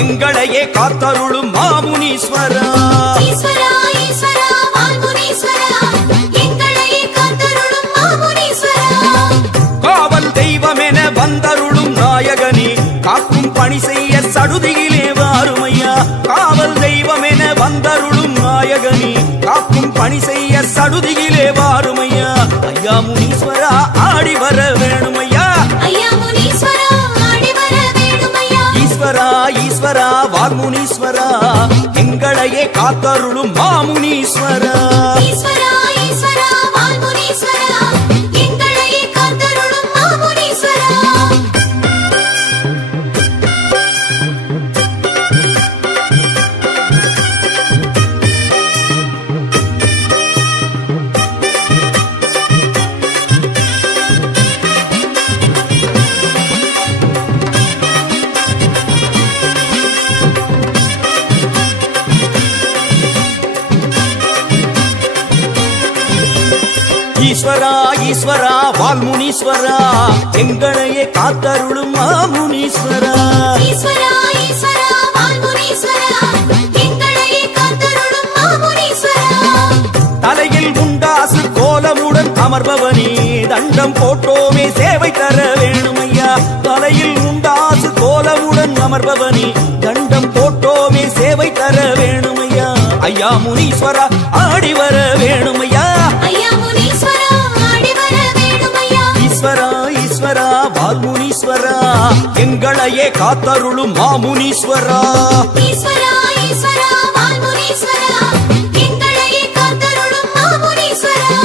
எங்களையே காத்தருளும் மாமுனீஸ்வரா. காவல் தெய்வமென வந்தருளும் நாயகனே, காக்கும் பணி செய்ய சடுதியிலே வாருமையா. காவல் தெய்வமென வந்தருளும் நாயகனே, காக்கும் பணி செய்ய சடுதியிலே வாருமையா. ஐயா முனீஸ்வரா ஆடி வர வேணுமையா. ஈஸ்வரா ஈஸ்வரா வால்முனீஸ்வரா, எங்களையே காத்தருளும் மாமுனீஸ்வரா. ஈஸ்வரா ஈஸ்வரா வால்முனீஸ்வரா, எங்களையே காத்தருளும் மாமுனீஸ்வரா. தலையில் உண்டாசு கோலமுடன் அமர்பவனே, தண்டம் போட்டோமே சேவை தர வேணுமையா. தலையில் உண்டாசு கோலமுடன் அமர்பவனே, தண்டம் போட்டோமே சேவை தர வேணுமையா. ஐயா முனீஸ்வரா ஆடி வர வேணுமையா. ஈஸ்வரா ஈஸ்வரா வால்முனீஸ்வரா, எங்களையே காத்தருளும் மாமுனீஸ்வரா. ஈஸ்வரா ஈஸ்வரா வால்முனீஸ்வரா, எங்களையே காத்தருளும் மாமுனீஸ்வரா.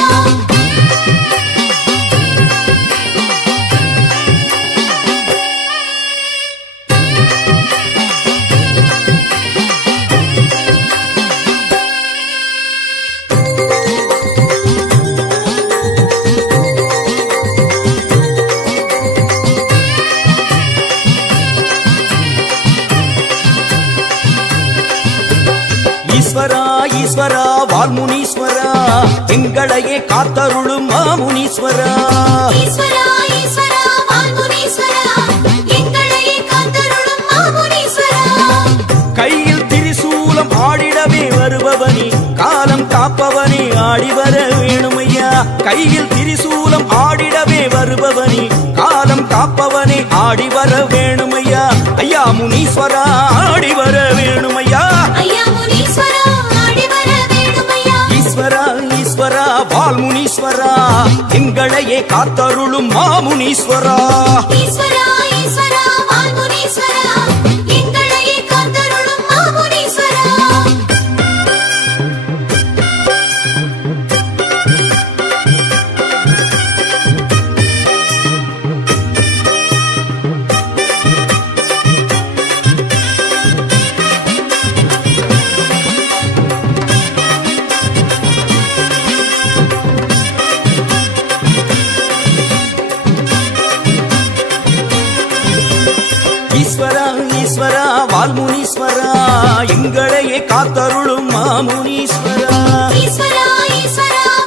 கையில் திரிசூலம் ஆடிடவே வருபவனே, காலம் காப்பவனே ஆடி வர வேணுமையா. கையில் திரிசூலம் ஆடிடவே வருபவனே, காலம் காப்பவனே ஆடி வர வேணுமையா. ஐயா முனீஸ்வரா ஆடி வர வேணுமையா. ஈஸ்வரா ஈஸ்வரா வால்முனீஸ்வரா, எங்களையே காத்தருளும் மாமுனீஸ்வரா. ஈஸ்வரா ஈஸ்வரா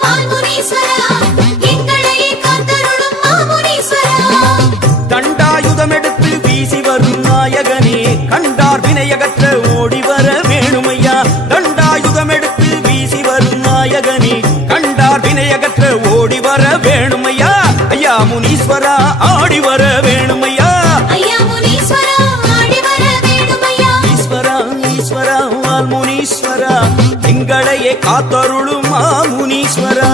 வால்முனீஸ்வரா, எங்களையே காத்தருளும் மாமுனீஸ்வரா. தண்டாயுதம் எடுத்து வீசி வரும் நாயகனே, கண்டார் வினையகற்ற ஓடி வர வேணுமையா. தண்டாயுதம் எடுத்து வீசி வரும் நாயகனே, கண்டார் வினையகற்ற ஓடி வர வேணுமையா. ஐயா முனீஸ்வரா ஆடி வர வேணுமையா. வால்முனீஸ்வரா, எங்களையே காத்தருளும் மாமுனீஸ்வரா.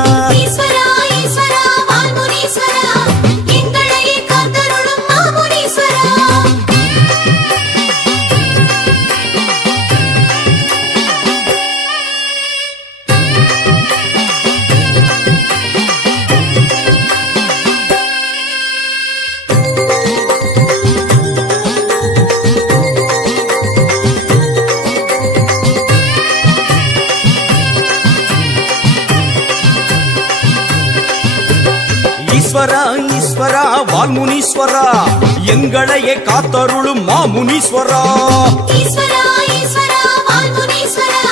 ஈஸ்வரா ஈஸ்வரா வால்முனீஸ்வரா,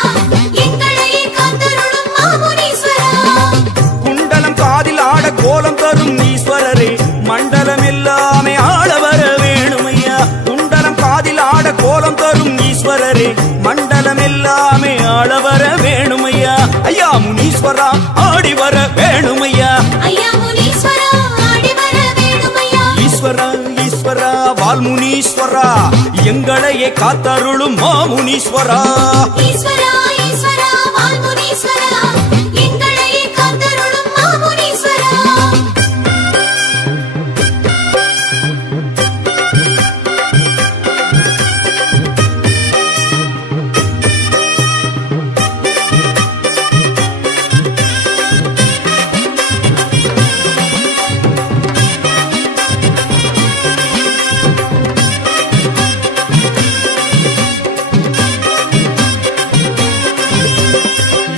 எங்களையே காத்தருளும் மாமுனீஸ்வரா. குண்டலம் காதில் ஆட கோலம் தரும் ஈஸ்வரரே, மண்டலம் எல்லாமே ஆள வர வேணுமையா. குண்டலம் காதில் ஆட கோலம் எங்களையே காத்தருளும் மாமுனீஸ்வரா. ஈஸ்வரா ஈஸ்வரா வால்முனீஸ்வரா எங்களையே காத்தருளும் மாமுனீஸ்வரா.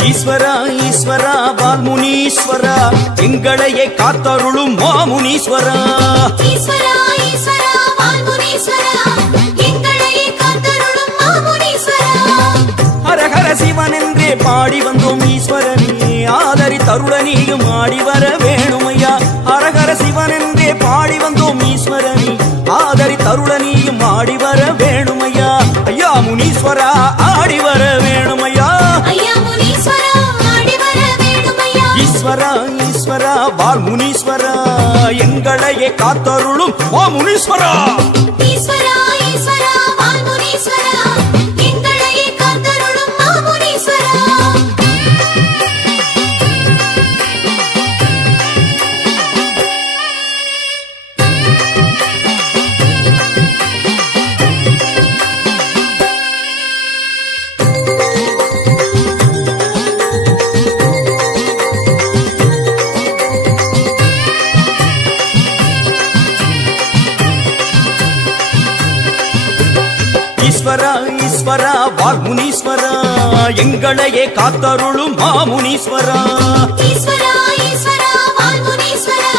ஈஸ்வரா ஈஸ்வரா வால்முனீஸ்வரா எங்களையே காத்தருளும் மாமுனீஸ்வரா. ஈஸ்வரா ஈஸ்வரா வால்முனீஸ்வரா எங்களையே காத்தருளும் மாமுனீஸ்வரா. ஹரஹர சிவன் என்றே பாடி வந்தோம் ஈஸ்வரனே ஆதரி தருளனியும் ஆடி வர வேணுமையா. ஹரஹர சிவன் என்றே பாடி வந்தோம் ஈஸ்வரனே ஆதரி தருளனியும் ஆடி வர வேணுமையா. ஐயா முனீஸ்வரா ஆடி வர வேணுமையா. ஐயா முனீஸ்வரா ஆடி வர வேணுமையா. ஈஸ்வரா ஈஸ்வரா வால்முனீஸ்வரா எங்களையே காத்தருளும் மாமுனீஸ்வரா. ஈஸ்வரா ஈஸ்வரா வால்முனீஸ்வரா எங்களையே காத்தருளும் மாமுனீஸ்வரா. ஈஸ்வரா ஈஸ்வரா வால்முனீஸ்வரா எங்களையே காத்தருளும் மாமுனீஸ்வரா. ஈஸ்வரா ஈஸ்வரா வால்முனீஸ்வரா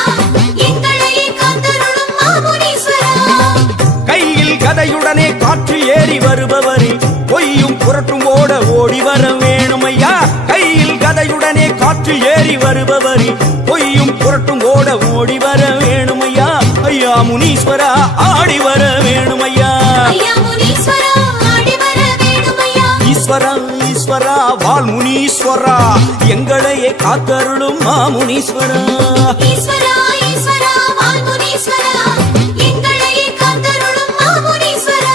எங்களையே காத்தருளும் மாமுனீஸ்வரா. கையில் கதையுடனே காற்று ஏறி வருபவரே பொய்யும் புரட்டும் ஓட ஓடி வர வேணுமையா. கையில் கதையுடனே காற்று ஏறி வருபவரே பொய்யும் புரட்டும் ஓட ஓடி வர வேணுமையா. ஐயா முனீஸ்வரா ஆடி வர வேணுமையா. ஐயா முனீஸ்வரா ஆடி வர வேணுமையா. ஈஸ்வரா ஈஸ்வரா வால்முனீஸ்வரா எங்களையே காத்தருளும் மாமுனீஸ்வரா. ஈஸ்வரா ஈஸ்வரா வால்முனீஸ்வரா எங்களையே காத்தருளும் மாமுனீஸ்வரா.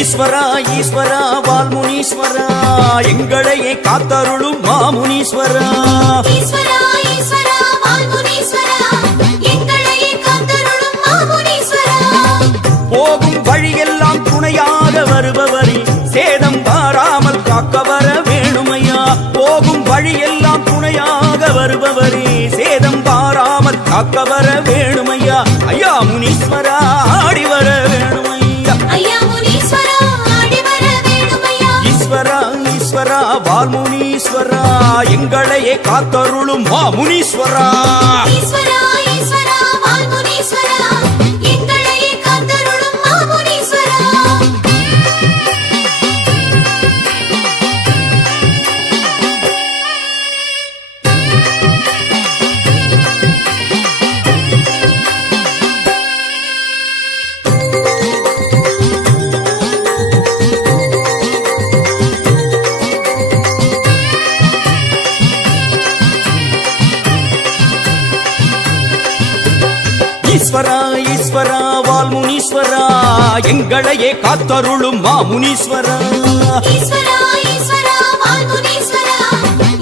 ஈஸ்வரா ஈஸ்வரா வால்முனீஸ்வரா எங்களையே காத்தருளும் மாமுனீஸ்வரா. ஈஸ்வரா ஈஸ்வரா வால்முனீஸ்வரா எங்களையே காத்தருளும் மாமுனீஸ்வரா. போகும் வழியெல்லாம் துணையாக வருபவரே சேதம் பாராமல் காக்க வர வேணுமையா. போகும் வழியெல்லாம் துணையாக வருபவரே சேதம் பாராமல் காக்க வர வேணுமையா. ஐயா முனீஸ்வரா ஆடி வர வேணுமையா. ஐயா முனீஸ்வரா ஆடி வர வேணுமையா. ஈஸ்வரா ஈஸ்வரா வால்முனீஸ்வரா எங்களையே காத்தருளும் மாமுனீஸ்வரா. ஈஸ்வரா ஈஸ்வரா வால்முனீஸ்வரா எங்களையே காத்தருளும் மாமுனீஸ்வரா. ஈஸ்வரா ஈஸ்வரா வால்முனீஸ்வரா எங்களையே காத்தருளும் மாமுனீஸ்வரா. ஈஸ்வரா ஈஸ்வரா வால்முனீஸ்வரா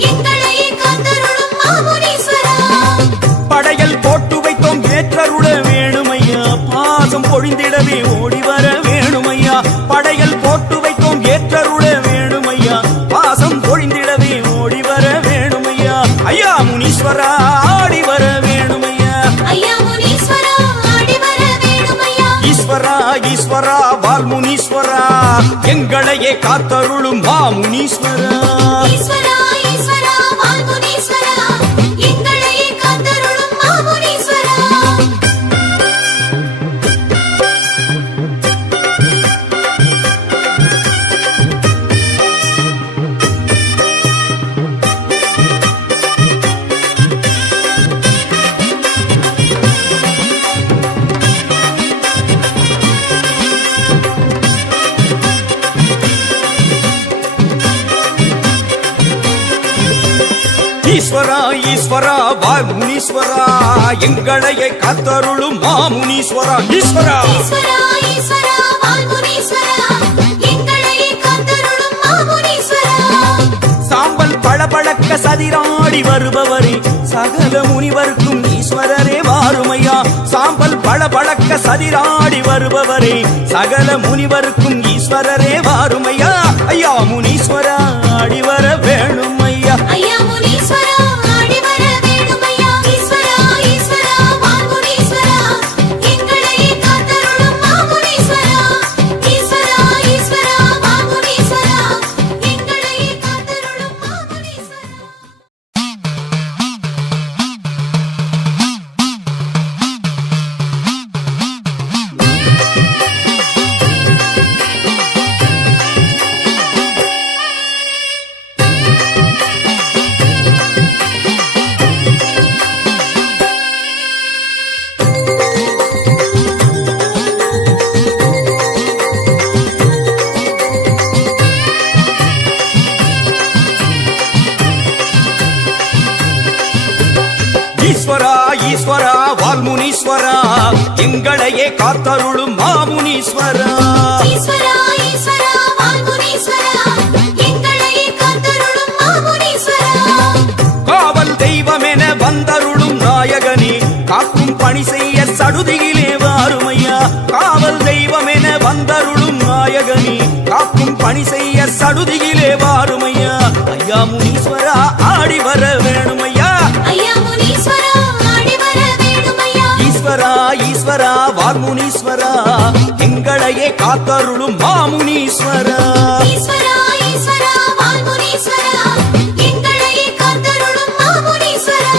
எங்களையே காத்தருளும் மாமுனீஸ்வரா. படையல் போட்டு வைத்தோம் ஏற்றருள வேணுமையா. பாசம் பொழிந்திடவே ஓடி வர வேணுமையா. படையல் போட்டு வைத்தோம் ஏற்றருள வேணுமையா. பாசம் பொழிந்திடவே ஓடி வர வேணுமையா. ஐயா முனீஸ்வரா ஆடி வர வேணுமையா. ஐயா முனீஸ்வரா ஆடி வர வேணுமையா. ஈஸ்வரா ஈஸ்வரா வால்முனீஸ்வரா எங்களையே காத்தருளும் மாமுனீஸ்வரா. ஈஸ்வரா ஈஸ்வரா வால்முனீஸ்வரா எங்களையே காத்தருளும் மாமுனீஸ்வரா. ஈஸ்வரா ஈஸ்வரா வால்முனீஸ்வரா எங்களையே காத்தருளும் மாமுனீஸ்வரா ஈஸ்வரா ஈஸ்வரா ஈஸ்வரா வால்முனீஸ்வரா எங்களையே காத்தருளும் மாமுனீஸ்வரா சாம்பல் பளபளக்க சதிராடி வருபவரே சகல முனிவர்க்கும் ஈஸ்வரரே வாருமையா சாம்பல் பளபளக்க சதிராடி வருபவரே சகல முனிவர்க்கும் ஈஸ்வரரே வாருமையா ஐயா முனீஸ்வரா ஆடி வர வேணுமையா ஐயா முனீஸ்வரா ஆடி வர வேணுமையா ஈஸ்வரா ஈஸ்வரா வால்முனீஸ்வரா எங்களையே காத்தருளும் மாமுனீஸ்வரா ஈஸ்வரா ஈஸ்வரா வால்முனீஸ்வரா எங்களையே காத்தருளும் மாமுனீஸ்வரா ஈஸ்வரா ஈஸ்வரா வால்முனீஸ்வரா எங்களையே காத்தருளும் மாமுனீஸ்வரா ஈஸ்வரா ஈஸ்வரா வால்முனீஸ்வரா எங்களையே காத்தருளும் மாமுனீஸ்வரா காவல் தெய்வமென வந்தருளும் நாயகனே காக்கும் பணி செய்ய சடுதியிலே வாருமையா காவல் தெய்வமென வந்தருளும் நாயகனே காக்கும் பணி செய்ய சடுதியிலே வாருமையா ஐயா முனீஸ்வரா ஆடி வர வேணுமையா ஐயா முனீஸ்வரா ஆடி வர வேணுமையா ஈஸ்வரா ஈஸ்வரா வால்முனீஸ்வரா எங்களையே காத்தருளும் மாமுனீஸ்வரா ஈஸ்வரா ஈஸ்வரா வால்முனீஸ்வரா எங்களையே காத்தருளும் மாமுனீஸ்வரா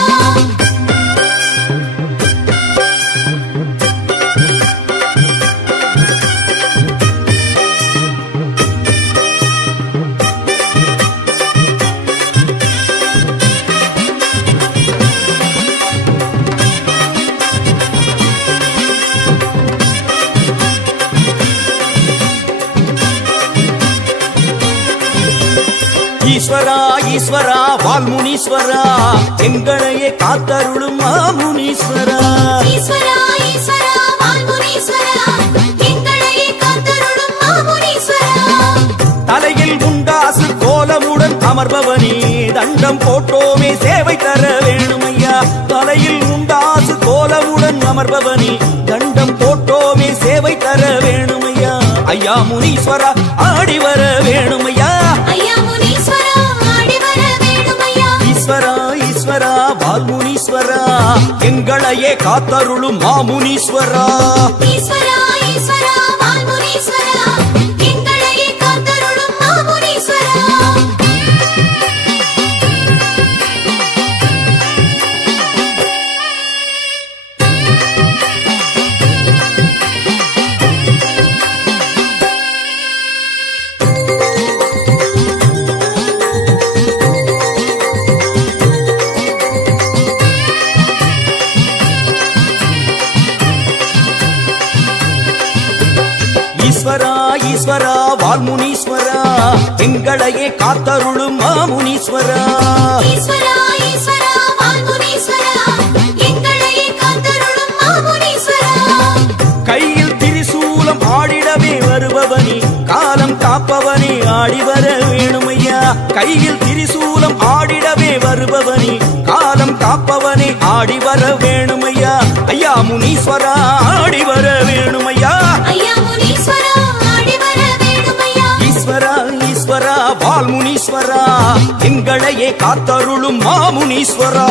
ஈஸ்வரா ஈஸ்வரா வால்முனீஸ்வரா எங்களையே காத்தருளும் மாமுனீஸ்வரா ஈஸ்வரா ஈஸ்வரா வால்முனீஸ்வரா எங்களையே காத்தருளும் மாமுனீஸ்வரா தலையில் உண்டாசு கோலமுடன் அமர்பவனே தண்டம் போட்டோமே சேவை தர வேணுமையா தலையில் உண்டாசு கோலமுடன் அமர்பவனே தண்டம் போட்டோமே சேவை தர வேணுமையா ஐயா முனீஸ்வரா ஆடி வர வேணுமையா ஐயா முனீஸ்வரா ஆடி வர வேணுமையா ஈஸ்வரா ஈஸ்வரா வால்முனீஸ்வரா எங்களையே காத்தருளும் மாமுனீஸ்வரா ஈஸ்வரா ஈஸ்வரா வால்முனீஸ்வரா எங்களையே காத்தருளும் மாமுனீஸ்வரா ஈஸ்வரா ஈஸ்வரா வால்முனீஸ்வரா எங்களையே காத்தருளும் மாமுனீஸ்வரா ஈஸ்வரா ஈஸ்வரா வால்முனீஸ்வரா எங்களையே காத்தருளும் மாமுனீஸ்வரா கையில் திரிசூலம் ஆடிடவே வருபவனே காலம் காப்பவனே ஆடி வர வேணுமையா கையில் திரிசூலம் ஆடிடவே வருபவனே காலம் காப்பவனே ஆடி வர வேணுமையா ஐயா முனீஸ்வரா ஆடி வர வேணுமையா ஐயா முனீஸ்வரா ஆடி வர வேணுமையா ஈஸ்வரா ஈஸ்வரா வால்முனீஸ்வரா எங்களையே காத்தருளும் மாமுனீஸ்வரா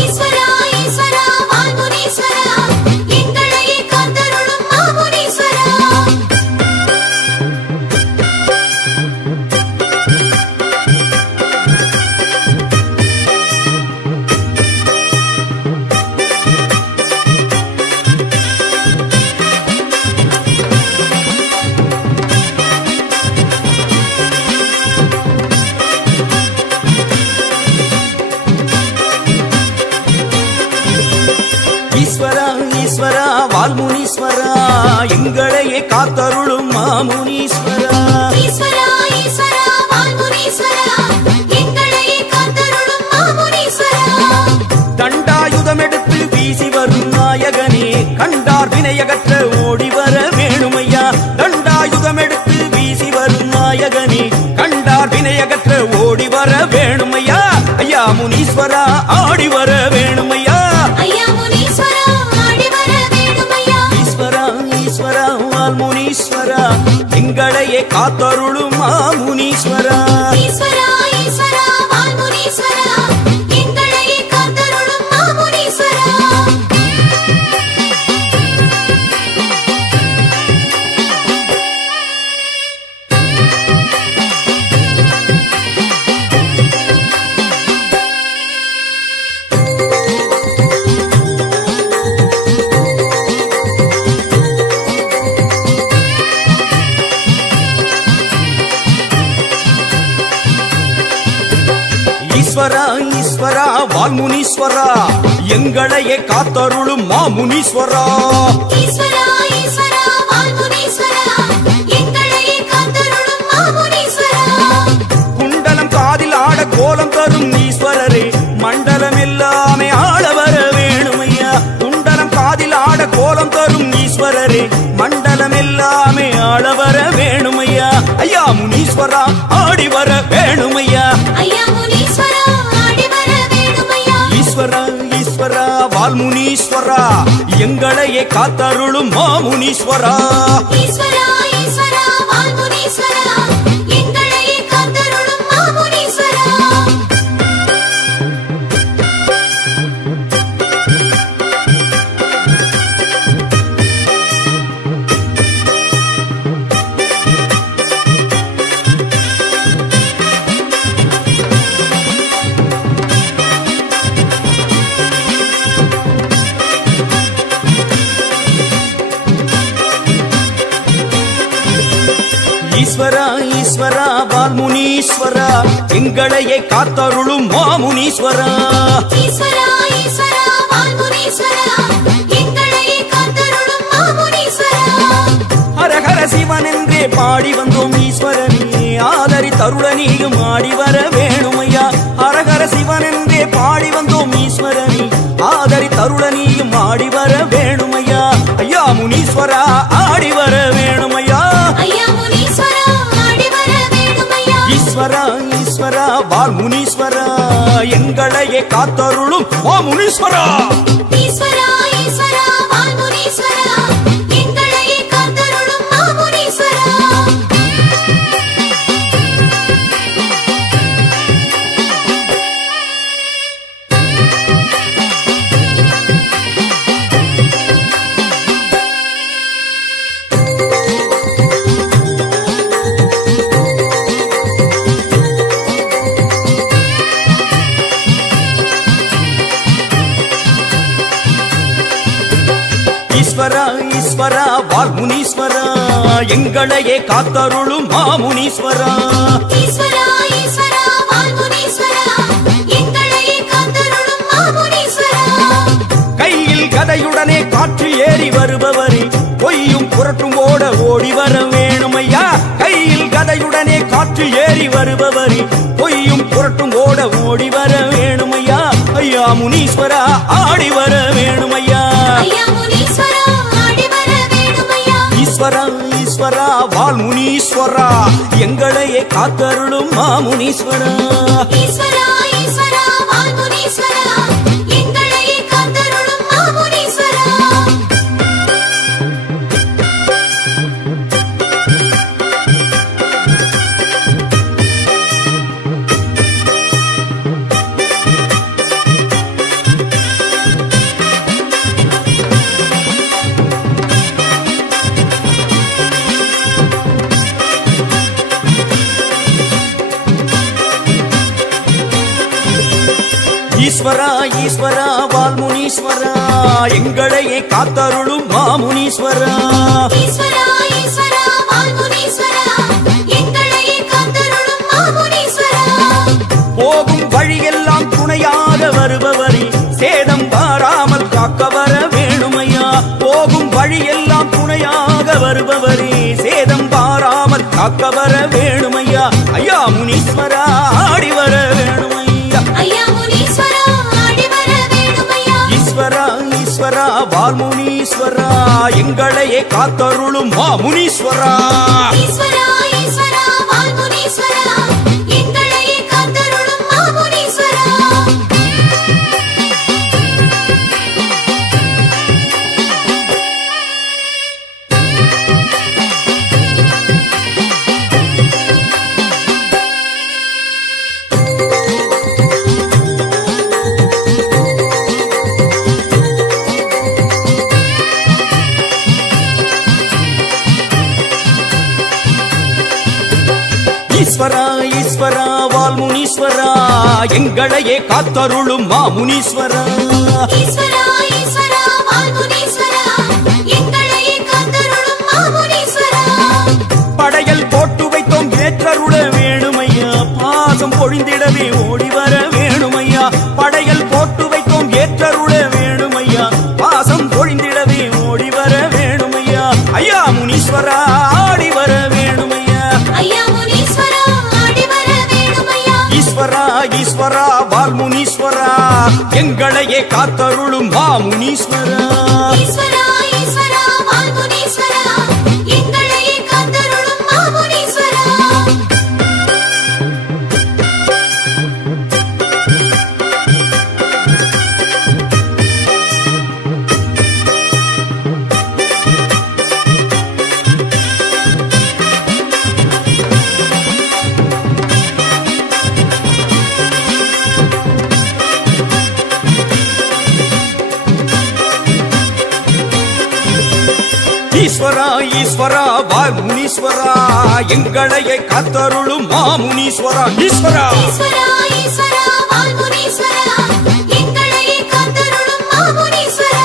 ஈஸ்வரா ஈஸ்வரா வால்முனீஸ்வரா எங்களையே காத்தருளும் மாமுனீஸ்வரா ஈஸ்வரா ஈஸ்வரா வால்முனீஸ்வரா எங்களையே காத்தருளும் மாமுனீஸ்வரா ஈஸ்வரா ஈஸ்வரா வால்முனீஸ்வரா எங்களையே காத்தருளும் மாமுனீஸ்வரா வேணுமையா ஐயா முனீஸ்வரா ஆடி வர வேணுமையா ஐயா முனீஸ்வரா ஆடி வர வேணுமையா ஈஸ்வரா ஈஸ்வரா வால் முனீஸ்வரா எங்களையே காத்தருளும் முனீஸ்வரா ஈஸ்வரா ஈஸ்வரா வால் முனீஸ்வரா எங்களையே காத்தருளும் முனீஸ்வரா ஈஸ்வரா ஈஸ்வரா வால் முனீஸ்வரா எங்களையே காத்தருளும் முனீஸ்வரா ஈஸ்வரா ஈஸ்வரா வால் முனீஸ்வரா எங்களையே காத்தருளும் முனீஸ்வரா குண்டலம் காதில் ஆட கோலம் தரும் ஈஸ்வரரே மண்டலம் எல்லாமே ஆள வர வேணுமையா குண்டலம் காதில் ஆட கோலம் தரும் ஈஸ்வரரே மண்டலம் எல்லாமே ஆள வர வேணுமையா ஐயா முனீஸ்வரா ஆடி வர வேணுமையா ஐயா முனீஸ்வரா ஆடி வர வேணுமையா ஈஸ்வரா ஈஸ்வரா வால் முனீஸ்வரா எங்களையே காத்தருளும் முனீஸ்வரா ஈஸ்வரா ஈஸ்வரா வால் முனீஸ்வரா எங்களையே காத்தருளும் முனீஸ்வரா ஈஸ்வரா ஈஸ்வரா வால் முனீஸ்வரா எங்களையே காத்தருளும் முனீஸ்வரா ஈஸ்வரா ஈஸ்வரா வால் முனீஸ்வரா எங்களையே காத்தருளும் முனீஸ்வரா ஹரஹர சிவன் என்றே பாடி வந்தோம் ஈஸ்வரனே ஆதரி தருளனியும் ஆடி வர வேணுமையா ஹரஹர சிவன் என்றே பாடி வந்தோம் ஈஸ்வரனே ஆதரி தருளனியும் ஆடி வர வேணுமையா ஐயா முனீஸ்வரா ஆடி வர வேணுமையா ஐயா முனீஸ்வரா ஆடி வர வேணுமையா ஈஸ்வரா ஈஸ்வரா வால் முனீஸ்வரா எங்களையே காத்தருளும் முனீஸ்வரா ஈஸ்வரா ஈஸ்வரா வால் முனீஸ்வரா எங்களையே காத்தருளும் முனீஸ்வரா ஈஸ்வரா ஈஸ்வரா வால் முனீஸ்வரா எங்களையே காத்தருளும் முனீஸ்வரா ஈஸ்வரா ஈஸ்வரா வால் முனீஸ்வரா எங்களையே காத்தருளும் முனீஸ்வரா கையில் கதையுடனே காற்று ஏறி வருபவரே பொய்யும் புரட்டும் ஓட ஓடி வர வேணுமையா கையில் கதையுடனே காற்று ஏறி வருபவரே பொய்யும் புரட்டும் ஓட ஓடி வர வேணுமையா ஐயா முனீஸ்வரா ஆடி வர வேணுமையா ஐயா முனீஸ்வரா ஆடி வர வேணுமையா ஈஸ்வரா ஈஸ்வரா வால் முனீஸ்வரா எங்களையே காத்தருளும் முனீஸ்வரா ஈஸ்வரா ஈஸ்வரா வால் முனீஸ்வரா எங்களையே காத்தருளும் முனீஸ்வரா ஈஸ்வரா ஈஸ்வரா வால் முனீஸ்வரா எங்களையே காத்தருளும் முனீஸ்வரா ஈஸ்வரா ஈஸ்வரா வால் முனீஸ்வரா எங்களையே காத்தருளும் முனீஸ்வரா போகும் வழியெல்லாம் துணையாக வருபவரே சேதம் வாராமல் காக்க வர வேணுமையா போகும் வழியெல்லாம் துணையாக வருபவரே சேதம் வாராமல் காக்க வர வேணுமையா ஐயா முனீஸ்வரா ஆடி வர வேணுமையா ஐயா முனீஸ்வரா ஆடி வர வேணுமையா ஈஸ்வரா ஈஸ்வரா வால் முனீஸ்வரா எங்களையே காத்தருளும் முனீஸ்வரா ஈஸ்வரா ஈஸ்வரா வால் முனீஸ்வரா எங்களையே காத்தருளும் ஈஸ்வரா ஈஸ்வரா வால்முனீஸ்வரா எங்களையே காத்தருளும் மாமுனீஸ்வரா ஈஸ்வரா ஈஸ்வரா வால்முனீஸ்வரா எங்களையே காத்தருளும் மாமுனீஸ்வரா படையல் போட்டு வைத்தோம் ஏற்றருள வேணுமையா பாசம் பொழிந்திடவே ஓடி வர வேணுமையா படையல் போட்டு வைத்தோம் ஏற்றருள வேணுமையா பாசம் பொழிந்திடவே ஓடி வர வேணுமையா ஐயா முனீஸ்வரா ஆடி வர வேணுமையா ஐயா முனீஸ்வரா ஆடி வர வேணுமையா ஈஸ்வரா ஈஸ்வரா வால்முனீஸ்வரா எங்களையே காத்தருளும் மாமுனீஸ்வரா ஈஸ்வரா ஈஸ்வரா வால்முனீஸ்வரா எங்களையே காத்தருளும் மாமுனீஸ்வரா ஈஸ்வரா ஈஸ்வரா வால்முனீஸ்வரா எங்களையே காத்தருளும் மாமுனீஸ்வரா ஈஸ்வரா ஈஸ்வரா ஈஸ்வரா வால்முனீஸ்வரா எங்களையே காத்தருளும் மாமுனீஸ்வரா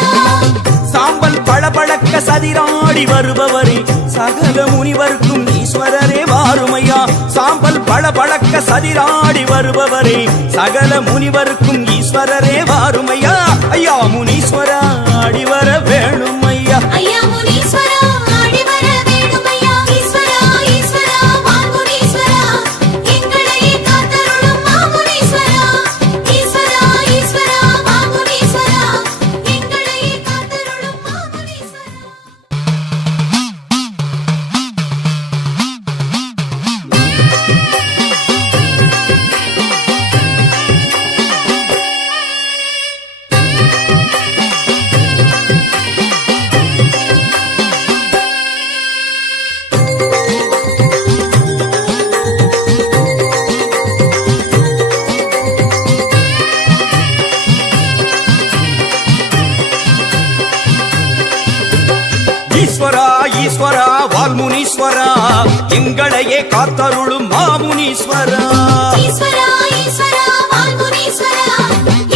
சாம்பல் பளபளக்க சதிராடி வருபவரே சகல முனிவர்க்கும் ஈஸ்வரரே வாருமையா சாம்பல் பளபளக்க சதிராடி வருபவரே சகல முனிவர்க்கும் ஈஸ்வரரே வாருமையா ஐயா முனீஸ்வரா ஆடி வர வேணுமையா ஐயா முனீஸ்வரா ஆடி வர வேணுமையா ஈஸ்வரா ஈஸ்வரா வால்முனீஸ்வரா எங்களையே காத்தருளும் மாமுனீஸ்வரா ஈஸ்வரா ஈஸ்வரா வால்முனீஸ்வரா எங்களையே காத்தருளும் மாமுனீஸ்வரா ஈஸ்வரா ஈஸ்வரா வால்முனீஸ்வரா எங்களையே காத்தருளும் மாமுனீஸ்வரா ஈஸ்வரா ஈஸ்வரா வால்முனீஸ்வரா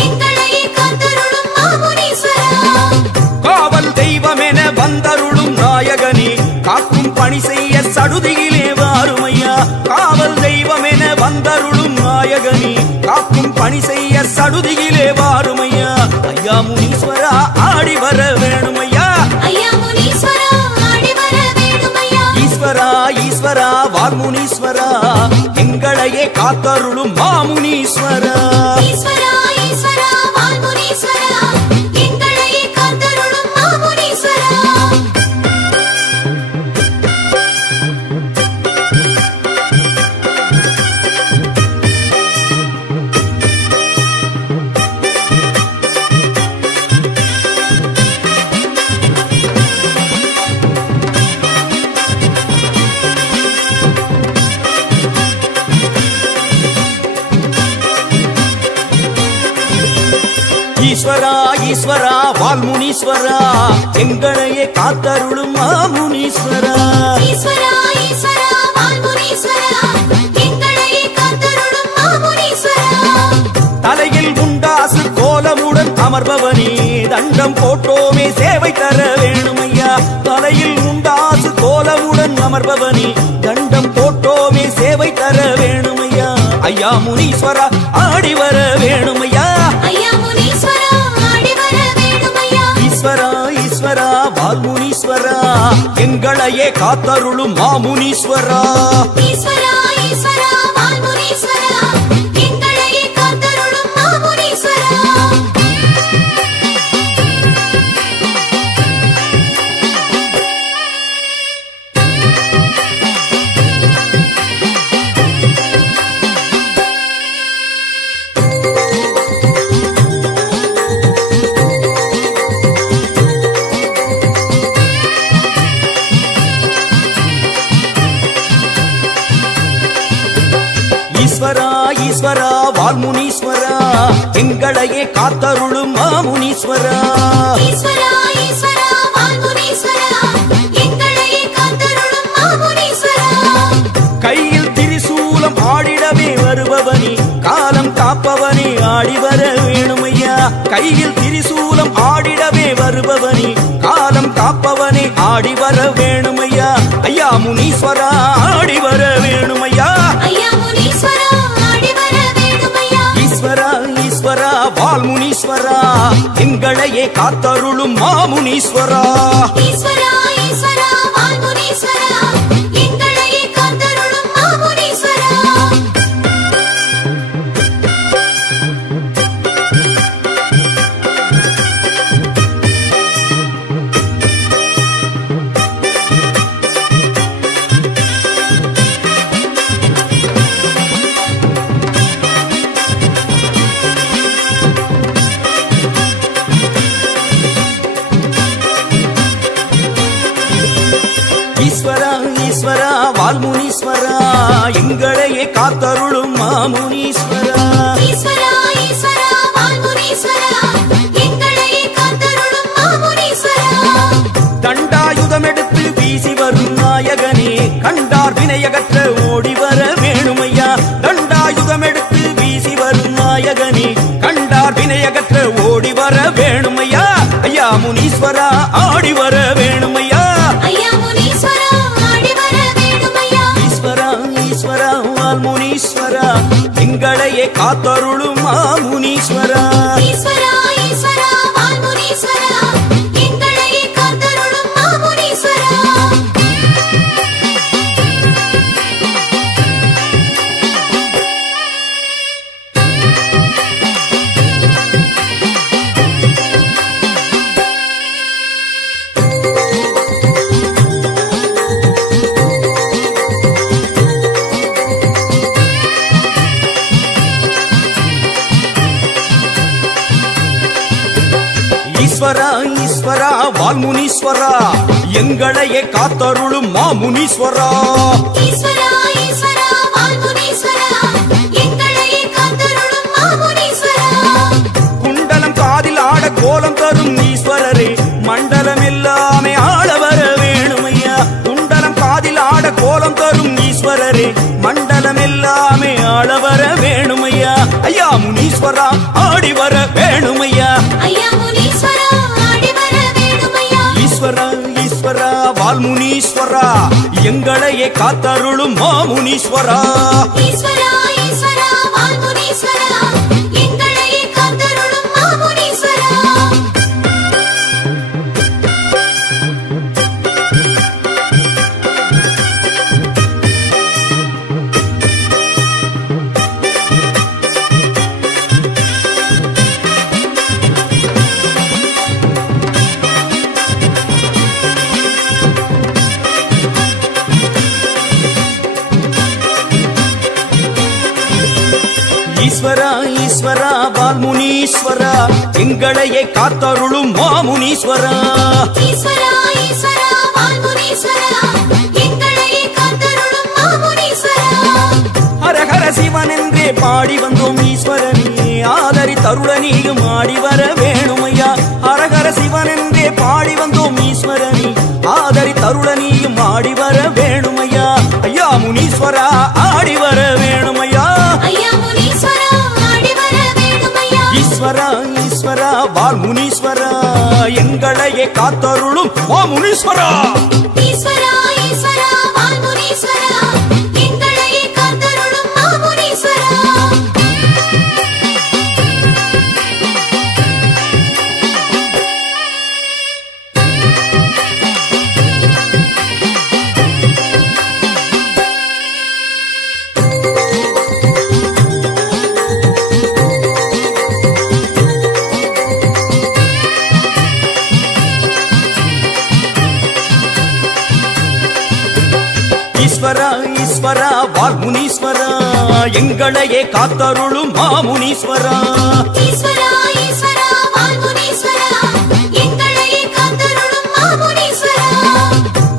எங்களையே காத்தருளும் மாமுனீஸ்வரா காவல் தெய்வமென வந்தருளும் நாயகனே காக்கும் பணி செய்ய சடுதியிலே வாருமையா காவல் தெய்வமென வந்தருளும் நாயகனே காக்கும் பணி செய்ய சடுதியிலே வாருமையா ஐயா முனீஸ்வரா ஆடி வர வேணுமையா ஐயா முனீஸ்வரா ஆடி வர வேணுமையா ஈஸ்வரா ஈஸ்வரா வால்முனீஸ்வரா எங்களையே காத்தருளும் மாமுனீஸ்வரா ஈஸ்வரா ஈஸ்வரா வால்முனீஸ்வரா எங்களையே காத்தருளும் மாமுனீஸ்வரா ஈஸ்வரா ஈஸ்வரா வால்முனீஸ்வரா எங்களையே காத்தருளும் மாமுனீஸ்வரா ஈஸ்வரா ஈஸ்வரா வால்முனீஸ்வரா எங்களையே காத்தருளும் மாமுனீஸ்வரா தலையில் உண்டாசு கோலமுடன் அமர்பவனே தண்டம் போட்டோமே சேவை தர வேணுமையா தலையில் உண்டாசு கோலமுடன் அமர்பவனே தண்டம் போட்டோமே சேவை தர வேணுமையா ஐயா முனீஸ்வரா ஆடி வர வேணுமையா ஐயா முனீஸ்வரா ஆடி வர வேணுமையா ஈஸ்வரா ஈஸ்வரா வால்முனீஸ்வரா எங்களையே காத்தருளும் மாமுனீஸ்வரா ஈஸ்வரா ஈஸ்வரா வால்முனீஸ்வரா எங்களையே காத்தருளும் மாமுனீஸ்வரா ஈஸ்வரா ஈஸ்வரா வால்முனீஸ்வரா எங்களையே காத்தருளும் மாமுனீஸ்வரா ஈஸ்வரா ஈஸ்வரா வால்முனீஸ்வரா எங்களையே காத்தருளும் மாமுனீஸ்வரா கையில் திரிசூலம் கையில் திரிசூலம் ஆடிடவே வருபவனே காலம் காப்பவனே ஆடி வர வேணுமையா ஐயா முனீஸ்வரா ஆடி வர வேணுமையா ஐயா முனீஸ்வரா ஆடி வர வேணுமையா ஈஸ்வரா ஈஸ்வரா வால்முனீஸ்வரா எங்களையே காத்தருளும் மாமுனீஸ்வரா ஈஸ்வரா ஈஸ்வரா வால்முனீஸ்வரா எங்களையே காத்தருளும் மாமுனீஸ்வரா ஈஸ்வரா ஈஸ்வரா வால்முனீஸ்வரா எங்களையே காத்தருளும் மாமுனீஸ்வரா ஈஸ்வரா ஈஸ்வரா வால்முனீஸ்வரா எங்களையே காத்தருளும் மாமுனீஸ்வரா தண்டாயுதம் எடுத்து வீசி வரும் நாயகனே கண்டார் வினையகற்ற ஓடி வர வேணுமையா தண்டாயுதம் எடுத்து வீசி வரும் நாயகனே கண்டார் வினையகற்ற ஓடி வர வேணுமையா ஐயா முனீஸ்வரா ஆடி வர வேணுமையா ஐயா முனீஸ்வரா ஆடி வர வேணுமையா ஈஸ்வரா ஈஸ்வரா வால்முனீஸ்வரா எங்களையே காத்தருளும் மாமுனீஸ்வரா ஈஸ்வரா ஈஸ்வரா வால்முனீஸ்வரா எங்களையே காத்தருளும் மாமுனீஸ்வரா ஈஸ்வரா ஈஸ்வரா வால்முனீஸ்வரா எங்களையே காத்தருளும் மாமுனீஸ்வரா ஈஸ்வரா ஈஸ்வரா வால்முனீஸ்வரா எங்களையே காத்தருளும் மாமுனீஸ்வரா குண்டலம் காதில் ஆட கோலம் தரும் ஈஸ்வரரே மண்டலம் எல்லாமே ஆள வர வேணுமையா குண்டலம் காதில் ஆட கோலம் தரும் ஈஸ்வரரே மண்டலம் எல்லாமே ஆள வர வேணுமையா ஐயா முனீஸ்வரா ஆடி வர வேணுமையா ஐயா முனீஸ்வரா ஆடி வர வேணுமையா ஈஸ்வரா ஈஸ்வரா வால்முனீஸ்வரா எங்களையே காத்தருளும் மாமுனீஸ்வரா ஈஸ்வரா ஈஸ்வரா வால்முனீஸ்வரா எங்களையே காத்தருளும் மாமுனீஸ்வரா ஈஸ்வரா ஈஸ்வரா வால்முனீஸ்வரா எங்களையே காத்தருளும் மாமுனீஸ்வரா ஈஸ்வரா ஈஸ்வரா வால்முனீஸ்வரா எங்களையே காத்தருளும் மாமுனீஸ்வரா ஹரஹர சிவன் என்றே பாடி வந்தோம் ஈஸ்வரனே ஆதரி தருள நீயும் ஆடி வர வேணுமையா ஹரஹர சிவன் என்றே பாடி வந்தோம் ஈஸ்வரனே ஆதரி தருள நீயும் ஆடி வர வேணுமையா ஐயா முனீஸ்வரா ஆடி வர வேணுமையா ஐயா முனீஸ்வரா ஆடி வர வேணுமையா ஈஸ்வரா ஈஸ்வரா வால்முனீஸ்வரா எங்களையே காத்தருளும் மாமுனீஸ்வரா ஈஸ்வரா ஈஸ்வரா வால்முனீஸ்வரா எங்களையே காத்தருளும் மாமுனீஸ்வரா ஈஸ்வரா ஈஸ்வரா வால்முனீஸ்வரா எங்களையே காத்தருளும் மாமுனீஸ்வரா ஈஸ்வரா ஈஸ்வரா வால்முனீஸ்வரா எங்களையே காத்தருளும் மாமுனீஸ்வரா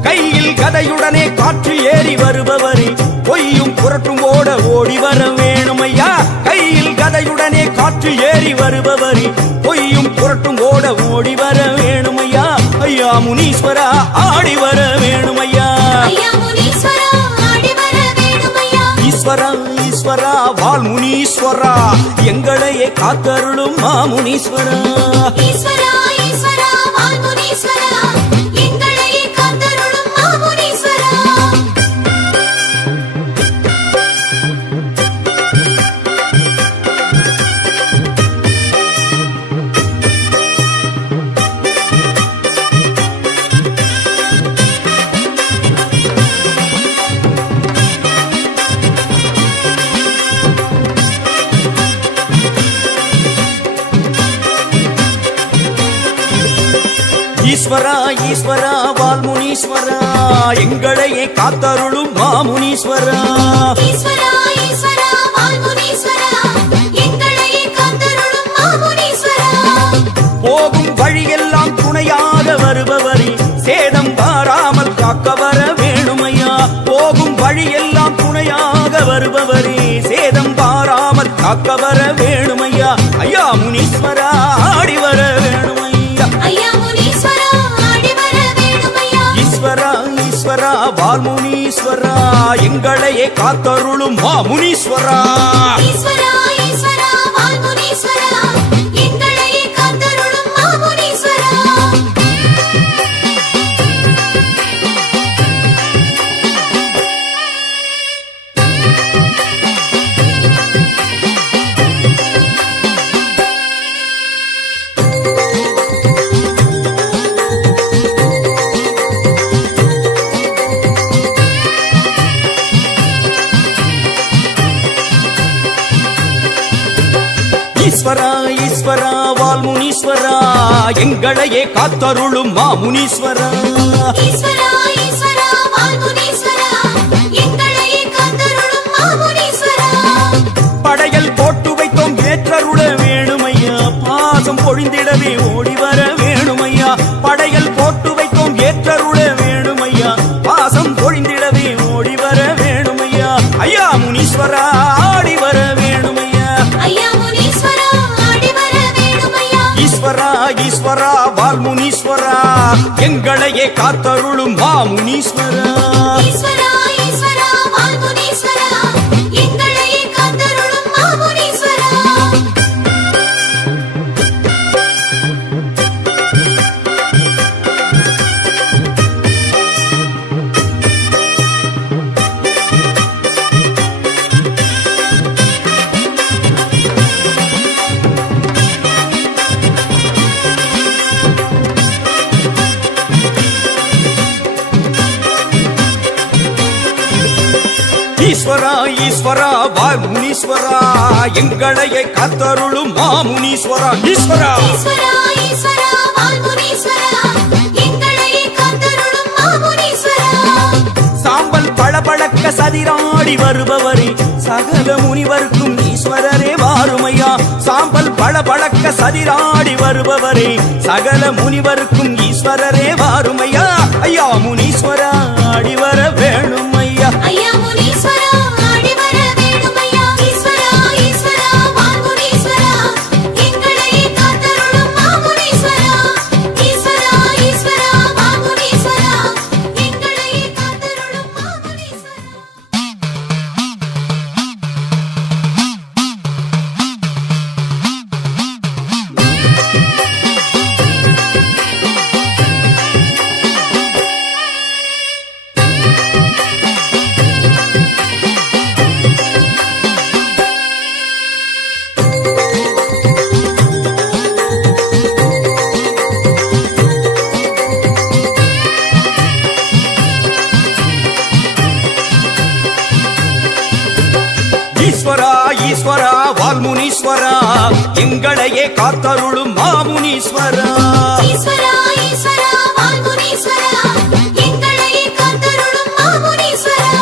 கையில் கதையுடனே காற்று ஏறி வருபவரே பொய்யும் புரட்டும் ஓட ஓடி வர வேணுமையா கையில் கதையுடனே காற்று ஏறி வருபவரே பொய்யும் புரட்டும் ஓட ஓடி வர வேணுமையா ஐயா முனீஸ்வரா ஆடி வர வேணுமையா ஐயா முனீஸ்வரா ஆடி வர வேணுமையா ஈஸ்வரா ஈஸ்வரா ஈஸ்வரா வால்முனீஸ்வரா எங்களையே காத்தருளும் மாமுனீஸ்வரா. ஈஸ்வரா ஈஸ்வரா வால்முனீஸ்வரா எங்களையே காத்தருளும் மாமுனீஸ்வரா. ஈஸ்வரா ஈஸ்வரா வால்முனீஸ்வரா எங்களையே காத்தருளும் மாமுனீஸ்வரா. ஈஸ்வரா ஈஸ்வரா வால்முனீஸ்வரா எங்களையே காத்தருளும் மாமுனீஸ்வரா. போகும் வழியெல்லாம் துணையாக வருபவரே சேதம் வாராமல் காக்க வர வேணுமையா. போகும் வழியெல்லாம் துணையாக வருபவரே சேதம் வாராமல் காக்க வர வேணுமையா. ஐயா முனீஸ்வரா ஆடி வர வேணுமையா. ஐயா முனீஸ்வரா ஆடி வர வேணுமையா. ஈஸ்வரா ஈஸ்வரா வால்முனீஸ்வரா எங்களையே காத்தருளும் மாமுனீஸ்வரா. ஈஸ்வரா ஈஸ்வரா வால்முனீஸ்வரா எங்களையே காத்தருளும் மாமுனீஸ்வரா. ஈஸ்வரா ஈஸ்வரா வால்முனீஸ்வரா எங்களையே காத்தருளும் மாமுனீஸ்வரா. ஈஸ்வரா ஈஸ்வரா வால்முனீஸ்வரா எங்களையே காத்தருளும் மாமுனீஸ்வரா. படையல் போட்டு வைத்தோம் ஏற்றருள வேணுமையா. பாசம் பொழிந்திடவே ஓடி வர வேணுமையா. படையல் போட்டு வைத்தோம் ஏற்றருள வேணுமையா. பாசம் பொழிந்திடவே ஓடி வர வேணுமையா. ஐயா முனீஸ்வரா ஆடி வர வேணுமையா. ஐயா முனீஸ்வரா ஆடி வர வேணுமையா. ஈஸ்வரா ஈஸ்வரா வால்முனீஸ்வரா எங்களையே காத்தருளும் மாமுனீஸ்வரா. ஈஸ்வரா ஈஸ்வரா வால்முனீஸ்வரா எங்களையே காத்தருளும் மாமுனீஸ்வரா. ஈஸ்வரா ஈஸ்வரா வால்முனீஸ்வரா எங்களையே காத்தருளும் மாமுனீஸ்வரா. ஈஸ்வரா ஈஸ்வரா ஈஸ்வரா வால்முனீஸ்வரா எங்களையே காத்தருளும் மாமுனீஸ்வரா. சாம்பல் பளபளக்க சதிராடி வருபவரே சகல முனிவர்க்கும் ஈஸ்வரரே வாருமையா. சாம்பல் பளபளக்க சதிராடி வருபவரே சகல முனிவர்க்கும் ஈஸ்வரரே வாருமையா. ஐயா முனீஸ்வரா ஆடி வர வேணுமையா. ஐயா முனீஸ்வரா ஆடி வர வேணுமையா. ஈஸ்வரா ஈஸ்வரா வால்முனீஸ்வரா எங்களையே காத்தருளும் மாமுனீஸ்வரா. ஈஸ்வரா ஈஸ்வரா வால்முனீஸ்வரா எங்களையே காத்தருளும் மாமுனீஸ்வரா. ஈஸ்வரா ஈஸ்வரா வால்முனீஸ்வரா எங்களையே காத்தருளும் மாமுனீஸ்வரா. ஈஸ்வரா ஈஸ்வரா வால்முனீஸ்வரா எங்களையே காத்தருளும் மாமுனீஸ்வரா.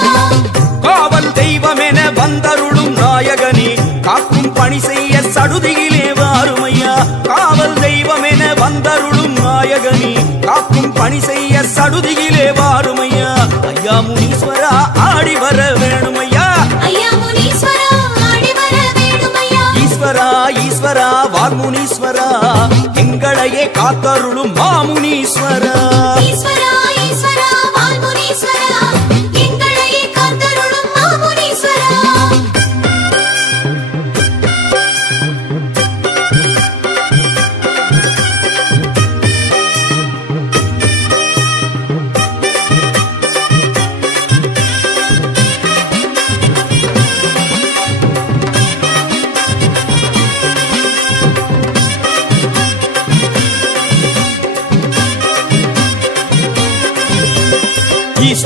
காவல் தெய்வமென வந்தருளும் நாயகனே காக்கும் பணி செய்ய சடுதியிலே வாருமையா. காவல் தெய்வமென வந்தருளும் நாயகனே காக்கும் பணி செய்ய சடுதியிலே வாருமையா. ஐயா முனீஸ்வரா ஆடி வர வேணுமையா. ஐயா முனீஸ்வரா ஆடி வர வேணுமையா. ஈஸ்வரா ஈஸ்வரா வால்முனீஸ்வரா எங்களையே காத்தருளும் மாமுனீஸ்வரா. ஈஸ்வரா ஈஸ்வரா வால்முனீஸ்வரா எங்களையே காத்தருளும் மாமுனீஸ்வரா.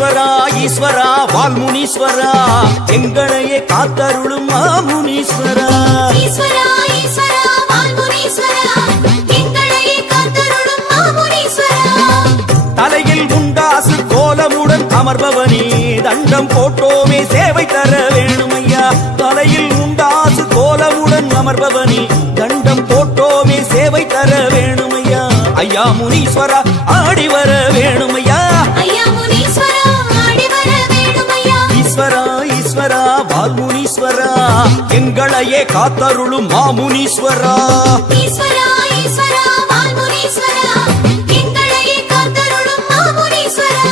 ஈஸ்வரா ஈஸ்வரா வால்முனீஸ்வரா எங்களையே காத்தருளும் மாமுனீஸ்வரா ஈஸ்வரா ஈஸ்வரா வால்முனீஸ்வரா எங்களையே காத்தருளும் மாமுனீஸ்வரா தலையில் உண்டாசு கோலமுடன் அமர்பவனே தண்டம் போட்டோமே சேவை தர வேணுமையா தலையில் உண்டாசு கோலமுடன் அமர்பவனே தண்டம் போட்டோமே சேவை தர வேணுமையா ஐயா முனீஸ்வரா ஆடி வர வேணுமையா ஐயா முனீஸ்வரா ஆடி வர வேணுமையா ஈஸ்வரா ஈஸ்வரா வால்முனீஸ்வரா எங்களையே காத்தருளும் மாமுனீஸ்வரா ஈஸ்வரா ஈஸ்வரா வால்முனீஸ்வரா எங்களையே காத்தருளும் மாமுனீஸ்வரா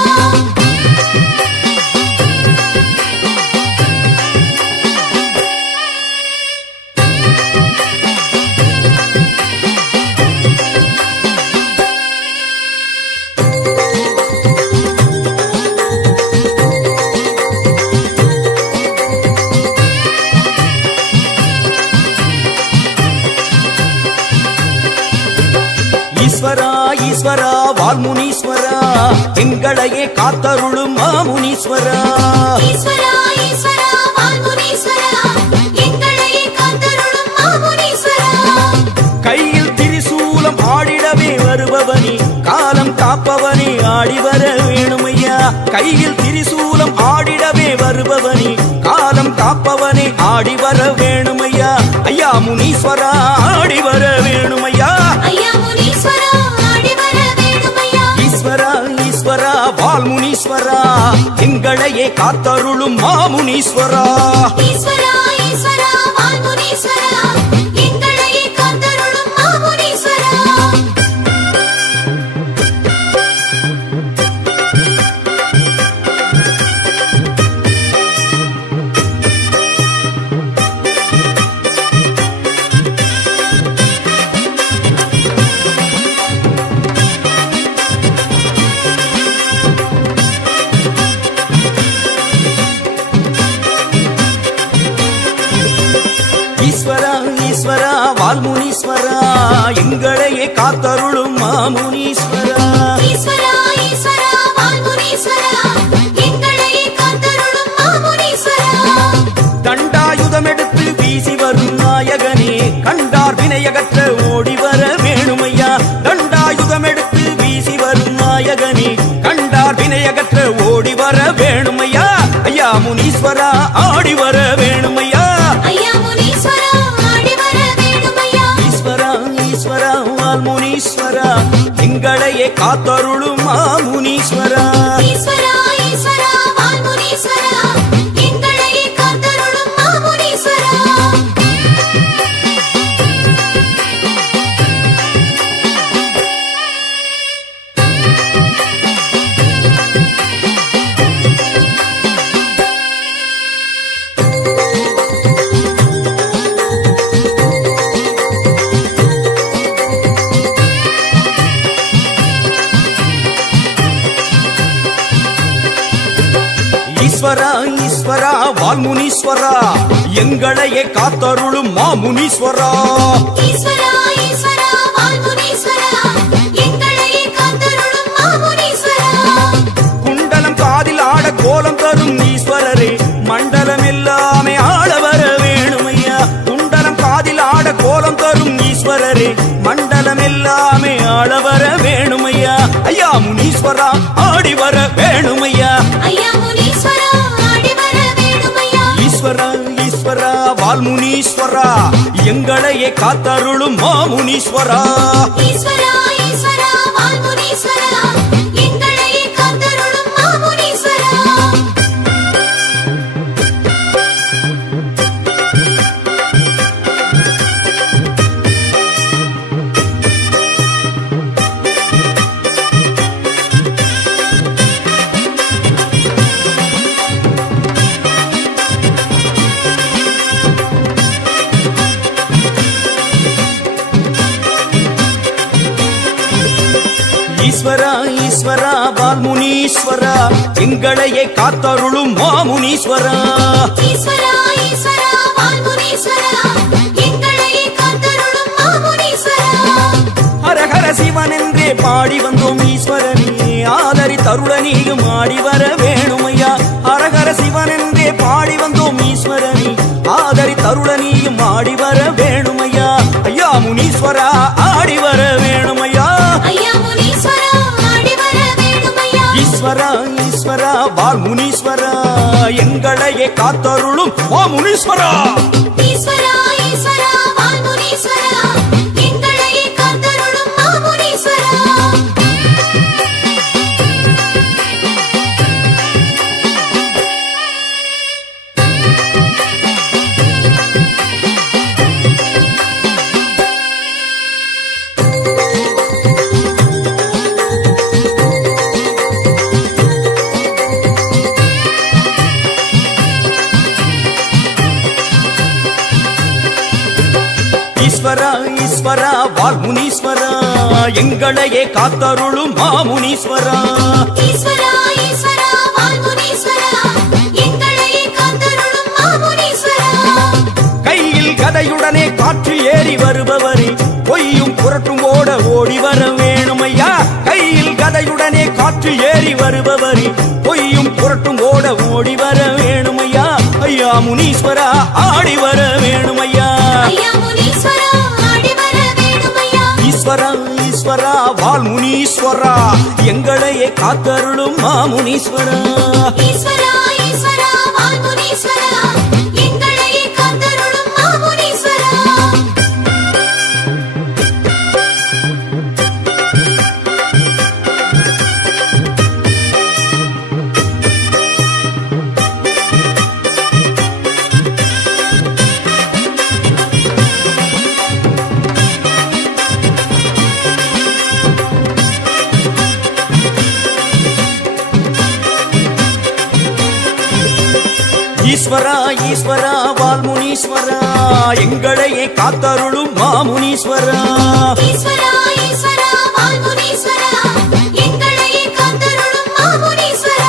ஈஸ்வரா ஈஸ்வரா வால்முனீஸ்வரா எங்களையே காத்தருளும் மாமுனீஸ்வரா ஈஸ்வரா ஈஸ்வரா வால்முனீஸ்வரா எங்களையே காத்தருளும் மாமுனீஸ்வரா கையில் திரிசூலம் ஆடிடவே வருபவனே காலம் காப்பவனே ஆடி வர வேணுமையா கையில் திரிசூலம் ஆடிடவே வருபவனே காலம் காப்பவனே ஆடி வர வேணுமையா ஐயா முனீஸ்வரா ஆடி வர வேணுமையா ஐயா முனீஸ்வரா ஆடி வர வேணுமையா ஈஸ்வரா ஈஸ்வரா வால்முனீஸ்வரா எங்களையே காத்தருளும் மாமுனீஸ்வரா ஈஸ்வரா ஈஸ்வரா வால்முனீஸ்வரா எங்களையே காத்தருளும் மாமுனீஸ்வரா ஈஸ்வரா ஈஸ்வரா வால்முனீஸ்வரா எங்களையே காத்தருளும் மாமுனீஸ்வரா ஈஸ்வரா ஈஸ்வரா வால்முனீஸ்வரா எங்களையே காத்தருளும் மாமுனீஸ்வரா தண்டாயுதம் எடுத்து வீசி வரும் நாயகனே கண்டார் வினையகற்ற ஓடி வர வேணுமையா தண்டாயுதம் எடுத்து வீசி வரும் நாயகனே கண்டார் வினையகற்ற ஓடி வர வேணுமையா ஐயா முனீஸ்வரா ஆடி வர வேணுமையா ஐயா முனீஸ்வரா ஆடி வர வேணுமையா ஈஸ்வரா ஈஸ்வரா வால்முனீஸ்வரா எங்களையே காத்தருளும் மாமுனீஸ்வரா ஈஸ்வரா ஈஸ்வரா வால்முனீஸ்வரா எங்களையே காத்தருளும் மாமுனீஸ்வரா ஈஸ்வரா ஈஸ்வரா வால்முனீஸ்வரா எங்களையே காத்தருளும் மாமுனீஸ்வரா ஈஸ்வரா ஈஸ்வரா வால்முனீஸ்வரா எங்களையே காத்தருளும் மாமுனீஸ்வரா குண்டலம் காதில் ஆட கோலம் தரும் ஈஸ்வரரே மண்டலம் எல்லாமே ஆள வர வேணுமையா குண்டலம் காதில் ஆட கோலம் தரும் ஈஸ்வரரே மண்டலம் எல்லாமே ஆள வர வேணுமையா ஐயா முனீஸ்வரா ஆடி வர வேணுமையா ஐயா முனீஸ்வரா ஆடி வர வேணுமையா ஈஸ்வரா ஈஸ்வரா வால்முனீஸ்வரா எங்களையே காத்தருளும் மாமுனீஸ்வரா ஈஸ்வரா ஈஸ்வரா வால்முனீஸ்வரா எங்களையே காத்தருளும் மாமுனீஸ்வரா ஈஸ்வரா ஈஸ்வரா வால்முனீஸ்வரா எங்களையே காத்தருளும் மாமுனீஸ்வரா ஈஸ்வரா ஈஸ்வரா வால்முனீஸ்வரா எங்களையே காத்தருளும் மாமுனீஸ்வரா ஹரஹர சிவன் என்றே பாடி வந்தோம் ஈஸ்வரனே ஆதரி தருள நீயும் ஆடி வர வேணும் காத்தருள நீயும் ஆடி வர வேணுமையா ஐயா முனீஸ்வரா ஆடி வர வேணுமையா ஐயா முனீஸ்வரா ஆடி வர வேணுமையா ஈஸ்வரா ஈஸ்வரா வால் முனீஸ்வரா எங்களையே காத்தருளும் ஓ முனீஸ்வரா ஈஸ்வரா ஈஸ்வரா வால் முனீஸ்வரா எங்களையே காத்தருளும் மா முனீஸ்வரா ஈஸ்வரா ஈஸ்வரா வால் முனீஸ்வரா எங்களையே காத்தருளும் மா முனீஸ்வரா ஈஸ்வரா ஈஸ்வரா வால் முனீஸ்வரா எங்களையே காத்தருளும் மா முனீஸ்வரா கையில் கதையுடனே காற்று ஏறி வருபவரே பொய்யும் புரட்டும் ஓட ஓடி வர வேணுமையா கையில் கதையுடனே காற்று ஏறி வருபவரே பொய்யும் புரட்டும் ஓட ஓடி வர வேணுமையா ஐயா முனீஸ்வரா ஆடி வர வேணுமையா ஐயா முனீஸ்வரா ஆடி வர வேணுமையா ஈஸ்வரா ஈஸ்வரா வால் முனீஸ்வரா எங்களையே காத்தருளும் மா முனீஸ்வரா ஈஸ்வரா ஈஸ்வரா வால் முனீஸ்வரா எங்களையே காத்தருளும் மா முனீஸ்வரா ஈஸ்வரா ஈஸ்வரா வால் முனீஸ்வரா எங்களையே காத்தருளும் மா முனீஸ்வரா ஈஸ்வரா ஈஸ்வரா வால் முனீஸ்வரா எங்களையே காத்தருளும் மா முனீஸ்வரா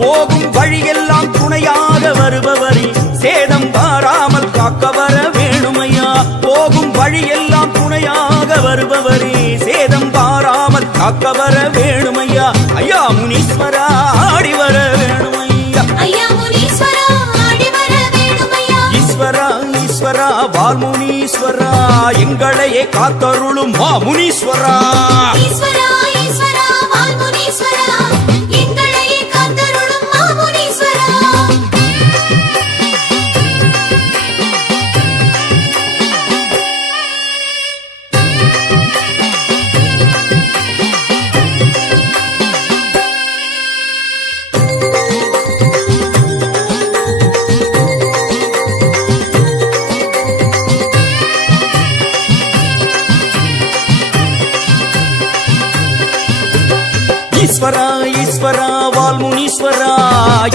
போகும் வழியெல்லாம் துணையாக வருபவரே சேதம் வாராமல் காக்க வர வேணுமையா போகும் வழியெல்லாம் துணையாக வருபவரே சேதம் வாராமல் காக்க வர வேணுமையா ஐயா முனீஸ்வரா ஆடி வர வேணுமையா ஐயா முனீஸ்வரா ஆடி வர வேணுமையா ஈஸ்வரா ஈஸ்வரா வால் முனீஸ்வரா எங்களையே காத்தருளும் மா முனீஸ்வரா ஈஸ்வரா ஈஸ்வரா வால் முனீஸ்வரா எங்களையே காத்தருளும் மா முனீஸ்வரா ஈஸ்வரா ஈஸ்வரா வால் முனீஸ்வரா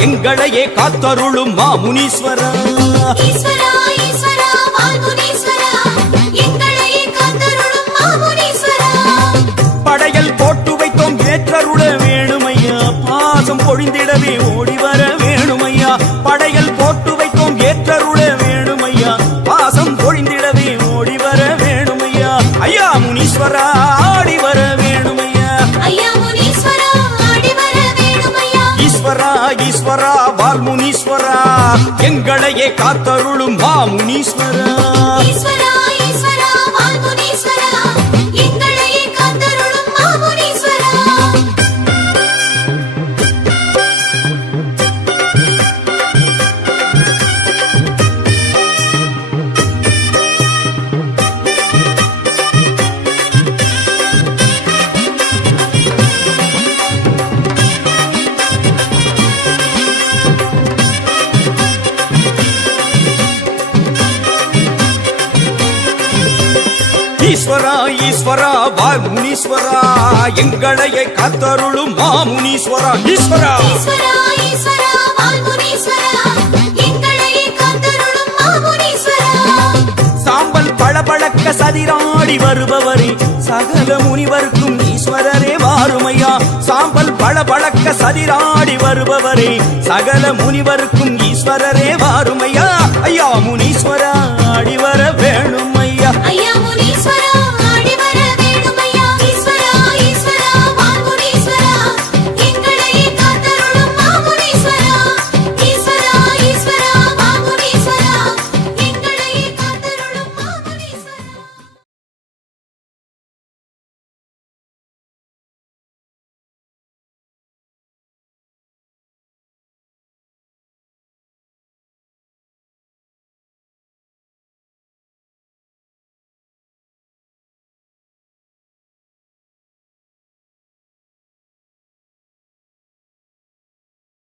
எங்களையே காத்தருளும் மா முனீஸ்வரா ஈஸ்வரா ஈஸ்வரா வால் முனீஸ்வரா எங்களையே காத்தருளும் மா முனீஸ்வரா படையல் போட்டு வைத்தோம் ஏற்றருள வேணுமையா பாசம் பொழிந்திடவே ஓடி வர வேணுமையா படையல் போட்டு வைத்தோம் ஏற்றருள வேணுமையா பாசம் பொழிந்திடவே ஓடி வர வேணுமையா ஐயா முனீஸ்வரா ஆடி வர வேணுமையா ஐயா முனீஸ்வரா ஆடி வர வேணுமையா ஈஸ்வரா ஈஸ்வரா வால் முனீஸ்வரா எங்களையே காத்தருளும் மா முனீஸ்வரா ஈஸ்வரா ஈஸ்வரா வால் முனீஸ்வரா எங்களையே காத்தருளும் மா முனீஸ்வரா ஈஸ்வரா ஈஸ்வரா வால் முனீஸ்வரா எங்களையே காத்தருளும் மா முனீஸ்வரா ஈஸ்வரா ஈஸ்வரா ஈஸ்வரா வால் முனீஸ்வரா எங்களையே காத்தருளும் மா முனீஸ்வரா சாம்பல் பளபளக்க சதிராடி வருபவரே சகல முனிவர்க்கும் ஈஸ்வரரே வாருமையா சாம்பல் பளபளக்க சதிராடி வருபவரே சகல முனிவர்க்கும் ஈஸ்வரரே வாருமையா ஐயா முனீஸ்வரா